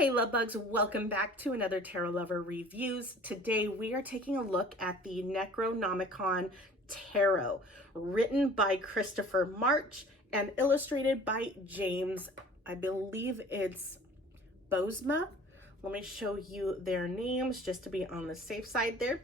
Hey love bugs, welcome back to another Tarot Lover Reviews. Today we are taking a look at the Necronomicon Tarot, written by Christopher March and illustrated by James, I believe it's Bosma. Let me show you their names just to be on the safe side there.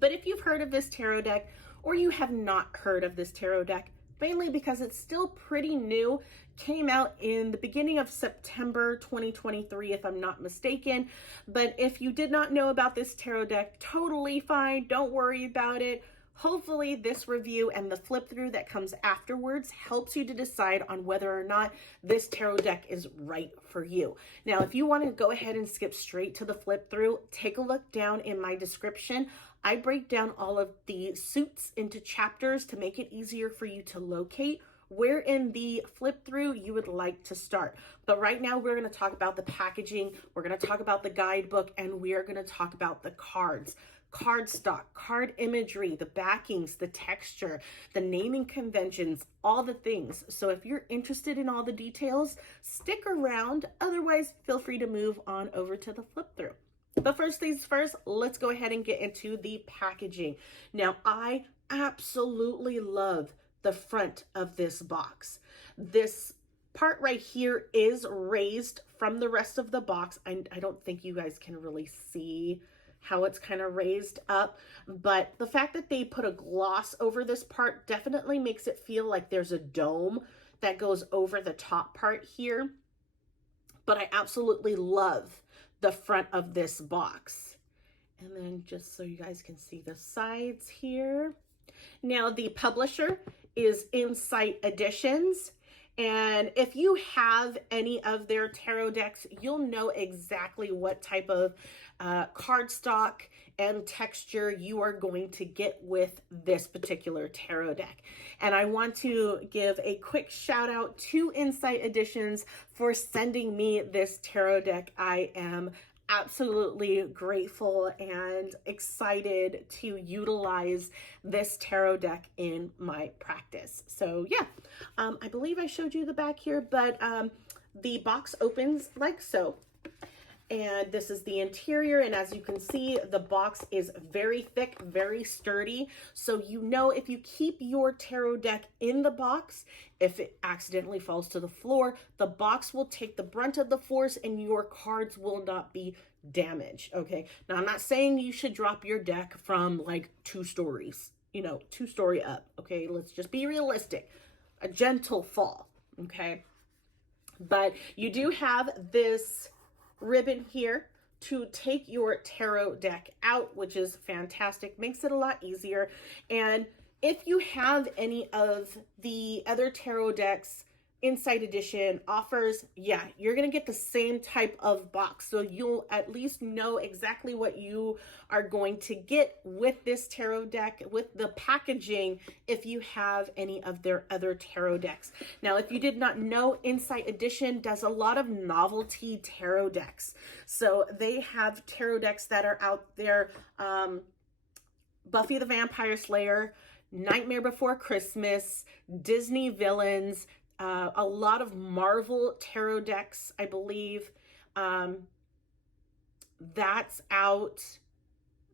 But if you've heard of this tarot deck or you have not heard of this tarot deck, mainly because it's still pretty new, came out in the beginning of September 2023, if I'm not mistaken. But if you did not know about this tarot deck, totally fine. Don't worry about it. Hopefully this review and the flip through that comes afterwards helps you to decide on whether or not this tarot deck is right for you. Now, if you want to go ahead and skip straight to the flip through, take a look down in my description. I break down all of the suits into chapters to make it easier for you to locate where in the flip through you would like to start. But right now we're going to talk about the packaging, we're going to talk about the guidebook, and we are going to talk about the cards. Cardstock, card imagery, the backings, the texture, the naming conventions, all the things. So if you're interested in all the details, stick around. Otherwise, feel free to move on over to the flip through. But first things first, let's go ahead and get into the packaging. Now, I absolutely love the front of this box. This part right here is raised from the rest of the box. I don't think you guys can really see how it's kind of raised up, but the fact that they put a gloss over this part definitely makes it feel like there's a dome that goes over the top part here. But I absolutely love the front of this box. And then just so you guys can see the sides here. Now the publisher is Insight Editions. And if you have any of their tarot decks, you'll know exactly what type of cardstock and texture you are going to get with this particular tarot deck. And I want to give a quick shout out to Insight Editions for sending me this tarot deck. I am absolutely grateful and excited to utilize this tarot deck in my practice. So yeah, I believe I showed you the back here, but the box opens like so. And this is the interior, and as you can see, the box is very thick, very sturdy. So you know if you keep your tarot deck in the box, if it accidentally falls to the floor, the box will take the brunt of the force and your cards will not be damaged, okay? Now, I'm not saying you should drop your deck from like 2 stories, you know, 2-story up, okay? Let's just be realistic. A gentle fall, okay? But you do have this ribbon here to take your tarot deck out, which is fantastic, makes it a lot easier. And if you have any of the other tarot decks Insight Edition offers, yeah, you're gonna get the same type of box, so you'll at least know exactly what you are going to get with this tarot deck, with the packaging, if you have any of their other tarot decks. Now, if you did not know, Insight Edition does a lot of novelty tarot decks. So they have tarot decks that are out there, Buffy the Vampire Slayer, Nightmare Before Christmas, Disney villains, a lot of Marvel tarot decks, I believe. That's out.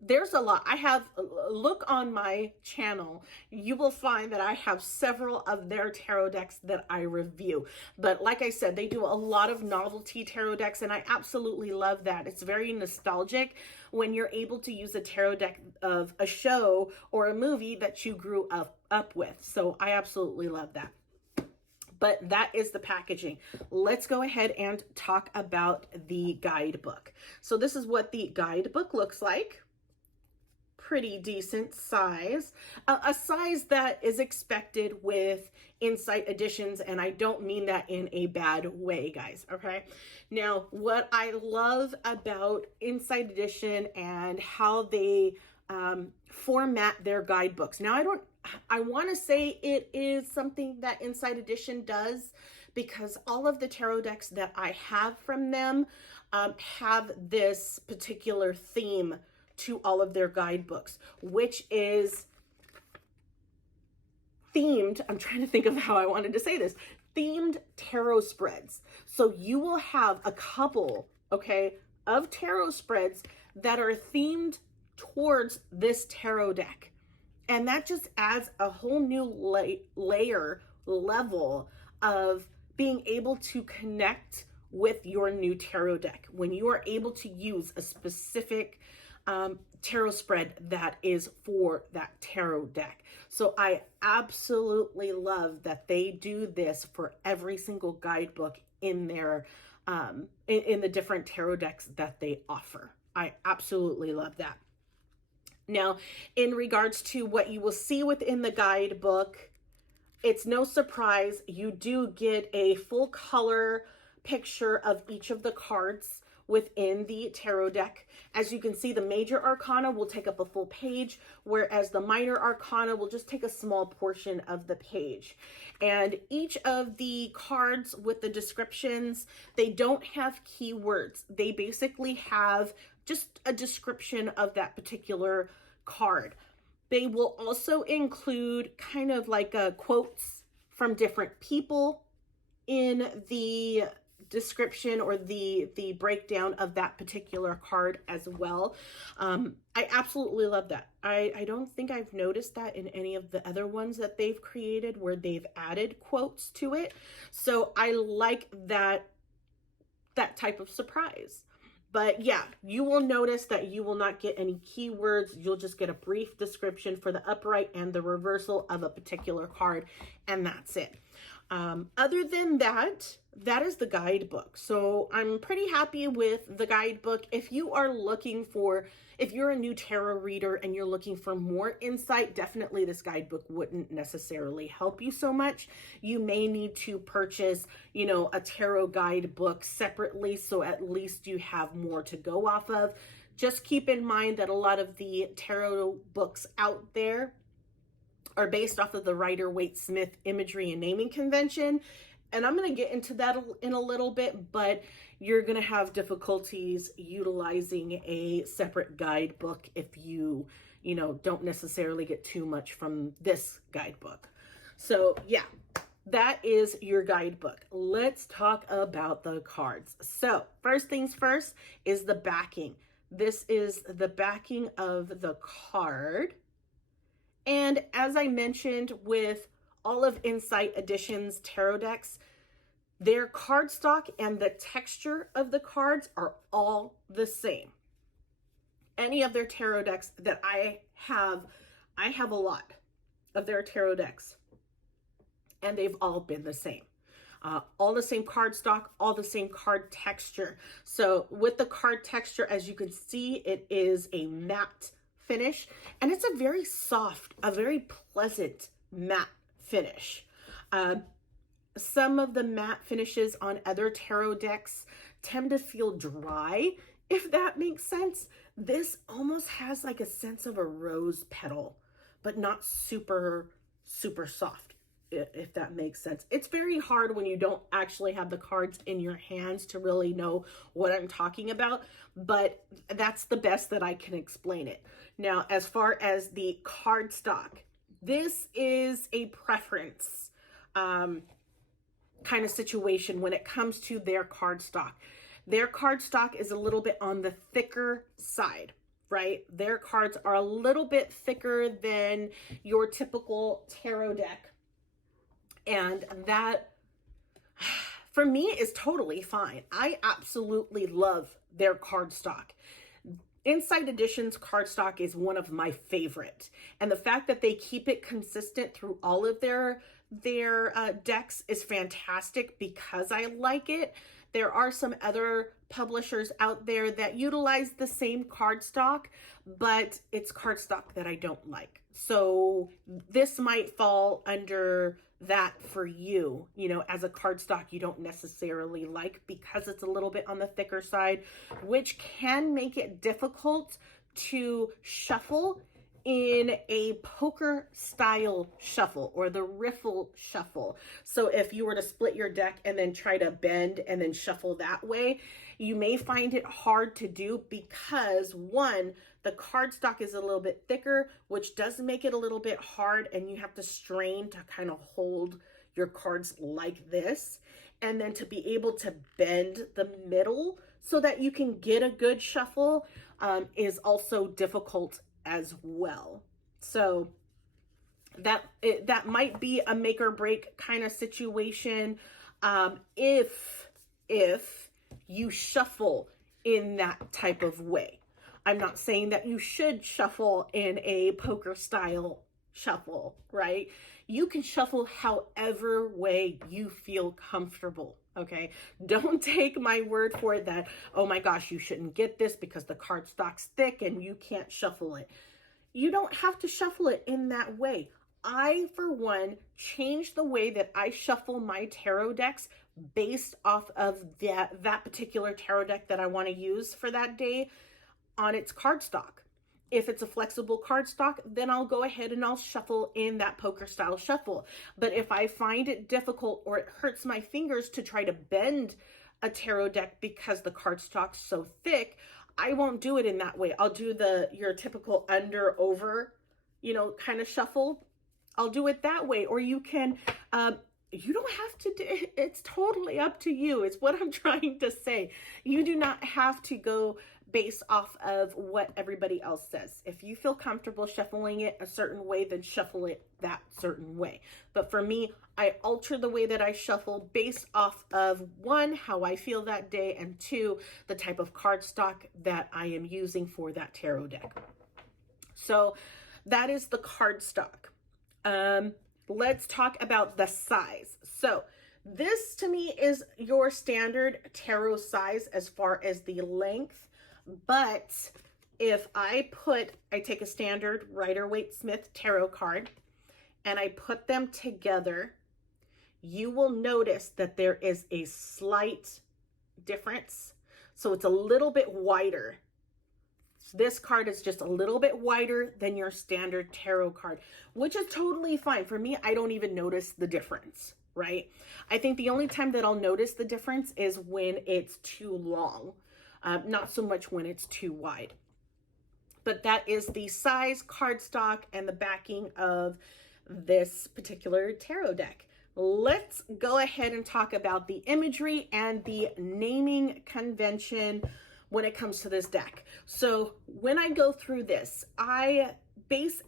There's a lot. I have, look on my channel, you will find that I have several of their tarot decks that I review. But like I said, they do a lot of novelty tarot decks, and I absolutely love that. It's very nostalgic when you're able to use a tarot deck of a show or a movie that you grew up with. So I absolutely love that. But that is the packaging. Let's go ahead and talk about the guidebook. So this is what the guidebook looks like. Pretty decent size. A size that is expected with Insight Editions, and I don't mean that in a bad way, guys, okay? Now, what I love about Insight Edition and how they format their guidebooks. Now, I want to say it is something that Insight Edition does, because all of the tarot decks that I have from them have this particular theme to all of their guidebooks, which is themed, I'm trying to think of how I wanted to say this, themed tarot spreads. So you will have a couple, okay, of tarot spreads that are themed towards this tarot deck. And that just adds a whole new level of being able to connect with your new tarot deck when you are able to use a specific tarot spread that is for that tarot deck. So I absolutely love that they do this for every single guidebook in their in the different tarot decks that they offer. I absolutely love that. Now, in regards to what you will see within the guidebook, it's no surprise you do get a full color picture of each of the cards within the tarot deck. As you can see, the major arcana will take up a full page, whereas the minor arcana will just take a small portion of the page. And each of the cards with the descriptions, they don't have keywords. They basically have just a description of that particular card. They will also include kind of like quotes from different people in the description or the breakdown of that particular card as well. I absolutely love that. I don't think I've noticed that in any of the other ones that they've created where they've added quotes to it. So I like that type of surprise. But yeah, you will notice that you will not get any keywords. You'll just get a brief description for the upright and the reversal of a particular card, and that's it. Other than that, that is the guidebook. So I'm pretty happy with the guidebook. If you are looking for, if you're a new tarot reader and you're looking for more insight, definitely this guidebook wouldn't necessarily help you so much. You may need to purchase, you know, a tarot guidebook separately, so at least you have more to go off of. Just keep in mind that a lot of the tarot books out there are based off of the Rider-Waite-Smith imagery and naming convention. And I'm going to get into that in a little bit, but you're going to have difficulties utilizing a separate guidebook if you don't necessarily get too much from this guidebook. So yeah, that is your guidebook. Let's talk about the cards. So first things first is the backing. This is the backing of the card. And as I mentioned with all of Insight Edition's tarot decks, their cardstock and the texture of the cards are all the same. Any of their tarot decks that I have a lot of their tarot decks, and they've all been the same. All the same cardstock, all the same card texture. So with the card texture, as you can see, it is a matte finish, and it's a very soft, a very pleasant matte finish. Some of the matte finishes on other tarot decks tend to feel dry, if that makes sense. This almost has like a sense of a rose petal, but not super, super soft, if that makes sense. It's very hard when you don't actually have the cards in your hands to really know what I'm talking about, but that's the best that I can explain it. Now, as far as the cardstock, this is a preference kind of situation when it comes to their cardstock. Their cardstock is a little bit on the thicker side, right? Their cards are a little bit thicker than your typical tarot deck. And that, for me, is totally fine. I absolutely love their cardstock. Insight Edition's cardstock is one of my favorite. And the fact that they keep it consistent through all of their decks is fantastic because I like it. There are some other publishers out there that utilize the same cardstock, but it's cardstock that I don't like. So this might fall under that for you, as a cardstock you don't necessarily like because it's a little bit on the thicker side, which can make it difficult to shuffle in a poker style shuffle or the riffle shuffle. So if you were to split your deck and then try to bend and then shuffle that way, you may find it hard to do because one, the cardstock is a little bit thicker, which does make it a little bit hard, and you have to strain to kind of hold your cards like this, and then to be able to bend the middle so that you can get a good shuffle is also difficult as well. So that might be a make or break kind of situation if you shuffle in that type of way. I'm not saying that you should shuffle in a poker style shuffle, right? You can shuffle however way you feel comfortable, okay? Don't take my word for it that, oh my gosh, you shouldn't get this because the cardstock's thick and you can't shuffle it. You don't have to shuffle it in that way. I, for one, changed the way that I shuffle my tarot decks based off of that particular tarot deck that I want to use for that day on its cardstock. If it's a flexible cardstock, then I'll go ahead and I'll shuffle in that poker style shuffle. But if I find it difficult or it hurts my fingers to try to bend a tarot deck because the cardstock's so thick, I won't do it in that way. I'll do your typical under over, kind of shuffle. I'll do it that way. Or you can, you don't have to do, it's totally up to you. It's what I'm trying to say. You do not have to go based off of what everybody else says. If you feel comfortable shuffling it a certain way, then shuffle it that certain way. But for me, I alter the way that I shuffle based off of, one, how I feel that day, and two, the type of cardstock that I am using for that tarot deck. So that is the cardstock. Let's talk about the size. So this to me is your standard tarot size as far as the length. But if I take a standard Rider-Waite-Smith tarot card and I put them together, you will notice that there is a slight difference. So it's a little bit wider. This card is just a little bit wider than your standard tarot card, which is totally fine. For me, I don't even notice the difference, right? I think the only time that I'll notice the difference is when it's too long. Not so much when it's too wide. But that is the size, cardstock, and the backing of this particular tarot deck. Let's go ahead and talk about the imagery and the naming convention when it comes to this deck. So when I go through this, I base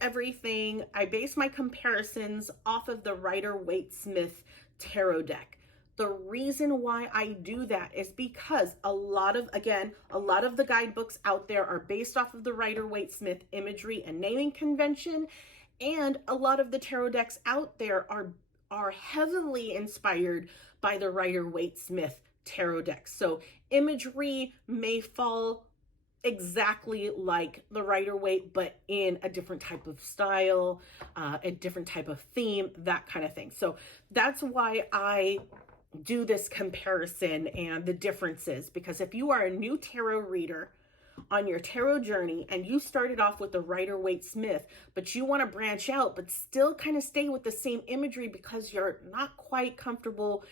my comparisons off of the Rider-Waite-Smith tarot deck. The reason why I do that is because a lot of the guidebooks out there are based off of the Rider-Waite-Smith imagery and naming convention, and a lot of the tarot decks out there are heavily inspired by the Rider-Waite-Smith tarot deck. So imagery may fall exactly like the Rider-Waite, but in a different type of style, a different type of theme, that kind of thing. So that's why I do this comparison and the differences, because if you are a new tarot reader on your tarot journey and you started off with the Rider-Waite-Smith, but you want to branch out but still kind of stay with the same imagery because you're not quite comfortable,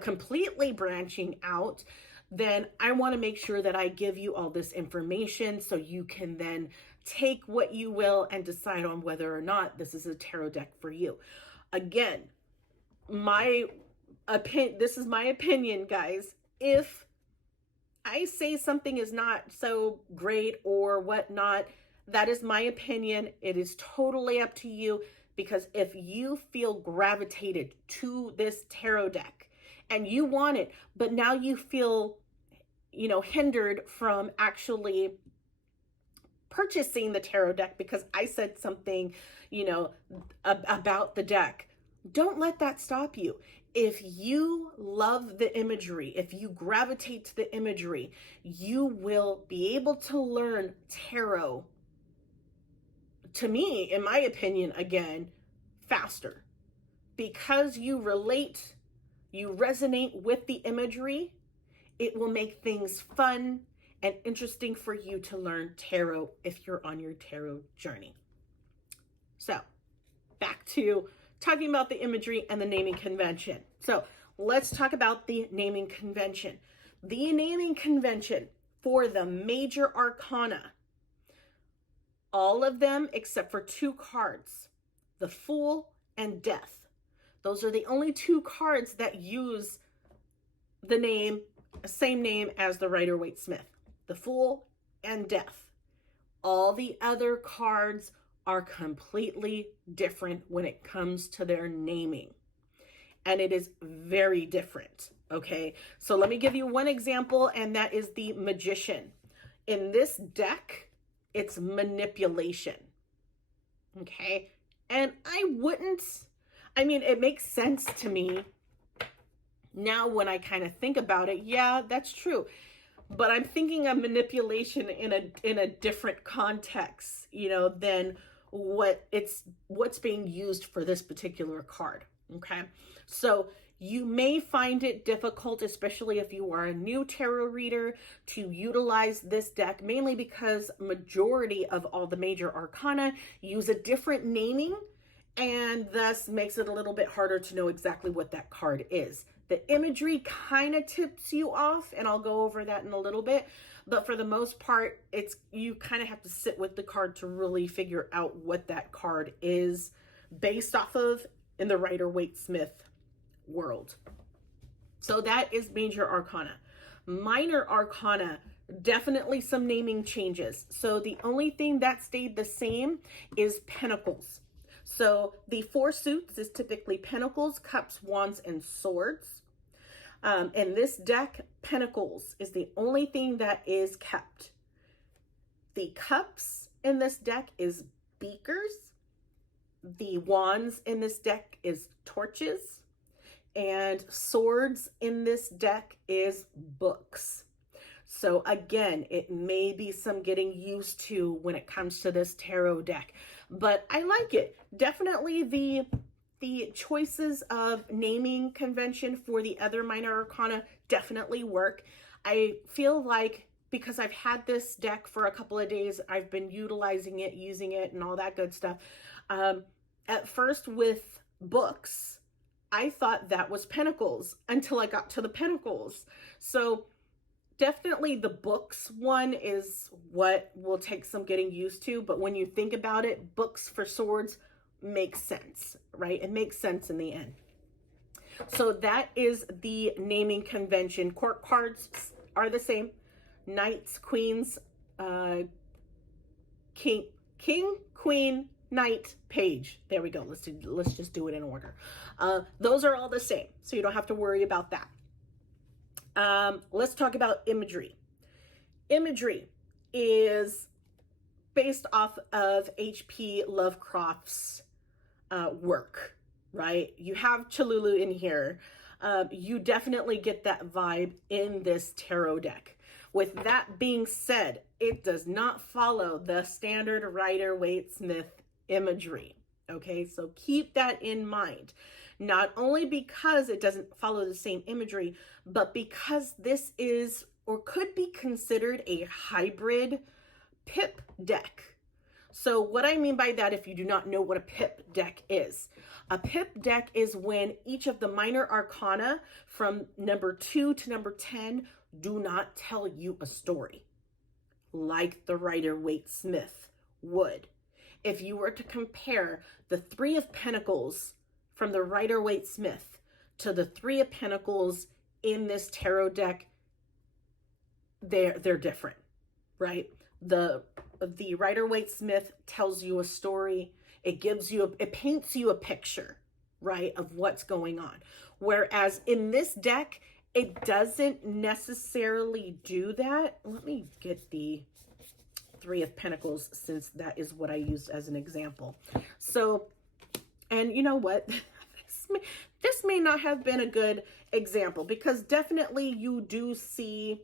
completely branching out, then I want to make sure that I give you all this information so you can then take what you will and decide on whether or not this is a tarot deck for you. Again, this is my opinion, guys. If I say something is not so great or whatnot, that is my opinion. It is totally up to you, because if you feel gravitated to this tarot deck and you want it, but now you feel, hindered from actually purchasing the tarot deck because I said something, about the deck, don't let that stop you. If you love the imagery, if you gravitate to the imagery, you will be able to learn tarot, to me, in my opinion, again, faster. Because you resonate with the imagery, it will make things fun and interesting for you to learn tarot if you're on your tarot journey. So, back to talking about the imagery and the naming convention. So let's talk about the naming convention. The naming convention for the major arcana, all of them except for two cards, the Fool and Death. Those are the only two cards that use the same name as the Rider-Waite-Smith, the Fool and Death. All the other cards are completely different when it comes to their naming. And it is very different, okay? So let me give you one example, and that is the Magician. In this deck, it's manipulation, okay? And it makes sense to me now when I kind of think about it. Yeah, that's true. But I'm thinking of manipulation in a different context, than what's being used for this particular card. Okay. So you may find it difficult, especially if you are a new tarot reader, to utilize this deck, mainly because majority of all the major arcana use a different naming, and thus makes it a little bit harder to know exactly what that card is. The imagery kind of tips you off, and I'll go over that in a little bit. But for the most part, you kind of have to sit with the card to really figure out what that card is based off of in the Rider-Waite-Smith world. So that is major arcana. Minor arcana, definitely some naming changes. So the only thing that stayed the same is Pentacles. So the 4 suits is typically Pentacles, Cups, Wands, and Swords. In this deck, Pentacles is the only thing that is kept. The Cups in this deck is Beakers. The Wands in this deck is Torches. And Swords in this deck is Books. So again, it may be some getting used to when it comes to this tarot deck, but I like it. Definitely the choices of naming convention for the other minor arcana definitely work. I feel like because I've had this deck for a couple of days, I've been utilizing it, using it, and all that good stuff. At first with Books, I thought that was Pentacles until I got to the Pentacles. So definitely the Books one is what will take some getting used to. But when you think about it, Books for Swords makes sense, right? It makes sense in the end. So that is the naming convention. Court cards are the same. Knights, queens, king, queen, knight, page. There we go. Let's just do it in order. Those are all the same, so you don't have to worry about that. Let's talk about imagery. Imagery is based off of H.P. Lovecraft's work, right? You have Cthulhu in here. You definitely get that vibe in this tarot deck. With that being said, it does not follow the standard Rider-Waite-Smith imagery. Okay, so keep that in mind. Not only because it doesn't follow the same imagery, but because this is or could be considered a hybrid pip deck. So what I mean by that, if you do not know what a pip deck is, a pip deck is when each of the minor arcana from number 2 to number 10 do not tell you a story like the Rider-Waite-Smith would. If you were to compare the 3 of Pentacles from the Rider-Waite-Smith to the 3 of Pentacles in this tarot deck, they're different, right? The Rider-Waite-Smith tells you a story. It paints you a picture, right, of what's going on. Whereas in this deck, it doesn't necessarily do that. Let me get the 3 of Pentacles, since that is what I used as an example. So, and you know what? This may not have been a good example, because definitely you do see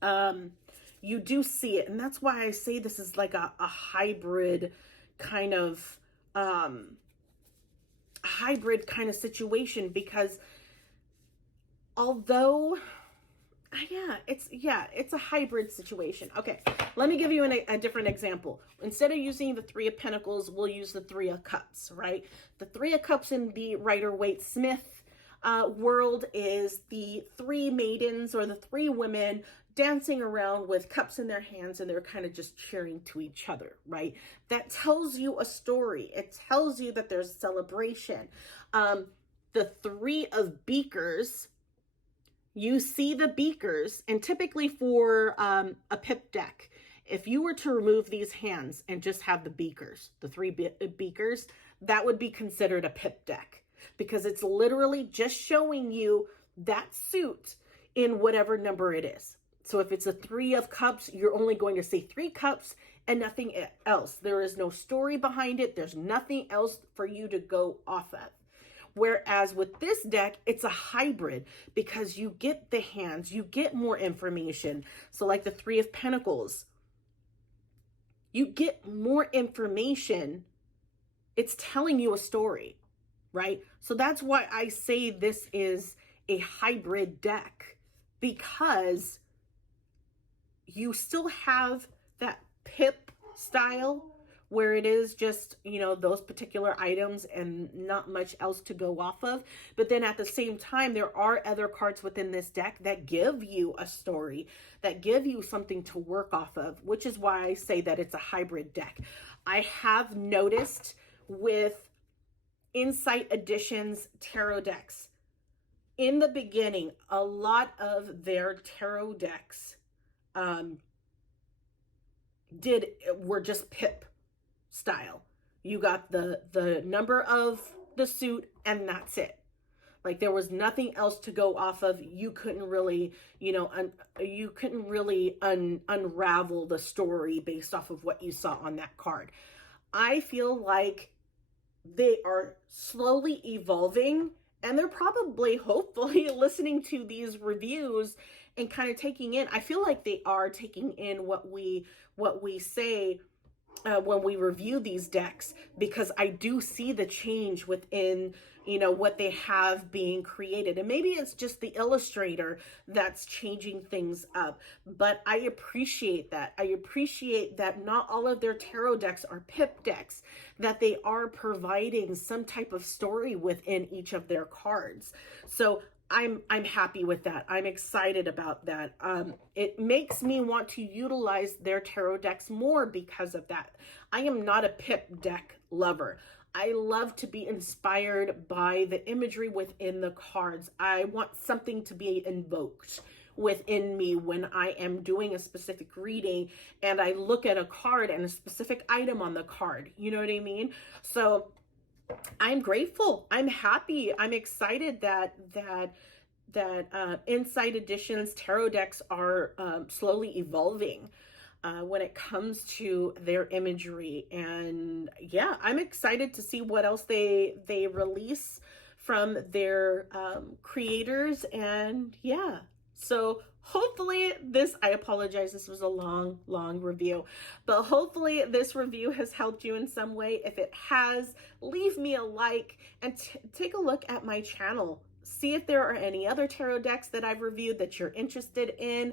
it. And that's why I say this is like a hybrid kind of, situation, because although, it's a hybrid situation. Okay, let me give you a different example. Instead of using the 3 of Pentacles, we'll use the 3 of Cups, right? The 3 of Cups in the Rider-Waite-Smith world is the 3 maidens, or the 3 women dancing around with cups in their hands, and they're kind of just cheering to each other, right? That tells you a story. It tells you that there's celebration. The Three of Beakers, you see the beakers, and typically for a pip deck, if you were to remove these hands and just have the beakers, the three beakers, that would be considered a pip deck, because it's literally just showing you that suit in whatever number it is. So if it's a Three of Cups, you're only going to see 3 cups and nothing else. There is no story behind it. There's nothing else for you to go off of. Whereas with this deck, it's a hybrid, because you get the hands, you get more information. So like the Three of Pentacles, you get more information. It's telling you a story, right? So that's why I say this is a hybrid deck, because you still have that pip style where it is just, you know, those particular items and not much else to go off of. But then at the same time, there are other cards within this deck that give you a story, that give you something to work off of, which is why I say that it's a hybrid deck. I have noticed with Insight Editions tarot decks, in the beginning, a lot of their tarot decks were just pip style. You got the number of the suit and that's it. Like there was nothing else to go off of. You couldn't really, you know, you couldn't really unravel the story based off of what you saw on that card. I feel like they are slowly evolving, and they're probably, hopefully, listening to these reviews and kind of taking in. I feel like they are taking in what we say when we review these decks, because I do see the change within, you know, what they have being created. And maybe it's just the illustrator that's changing things up, but I appreciate that. I appreciate that not all of their tarot decks are pip decks, that they are providing some type of story within each of their cards. So I'm happy with that. I'm excited about that. It makes me want to utilize their tarot decks more because of that. I am not a pip deck lover. I love to be inspired by the imagery within the cards. I want something to be invoked within me when I am doing a specific reading and I look at a card and a specific item on the card. You know what I mean? So I'm grateful. I'm happy. I'm excited that Insight Editions tarot decks are slowly evolving when it comes to their imagery. And yeah, I'm excited to see what else they release from their creators. And yeah, so hopefully I apologize, this was a long review, but hopefully this review has helped you in some way. If it has, leave me a like and take a look at my channel. See if there are any other tarot decks that I've reviewed that you're interested in.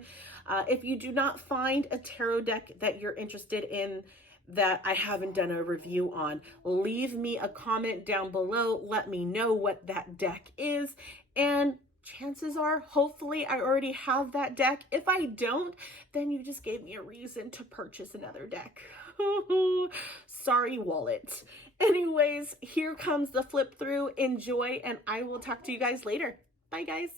If you do not find a tarot deck that you're interested in that I haven't done a review on, leave me a comment down below. Let me know what that deck is, and chances are, hopefully, I already have that deck. If I don't, then you just gave me a reason to purchase another deck. Sorry, wallet. Anyways, here comes the flip through. Enjoy, and I will talk to you guys later. Bye, guys.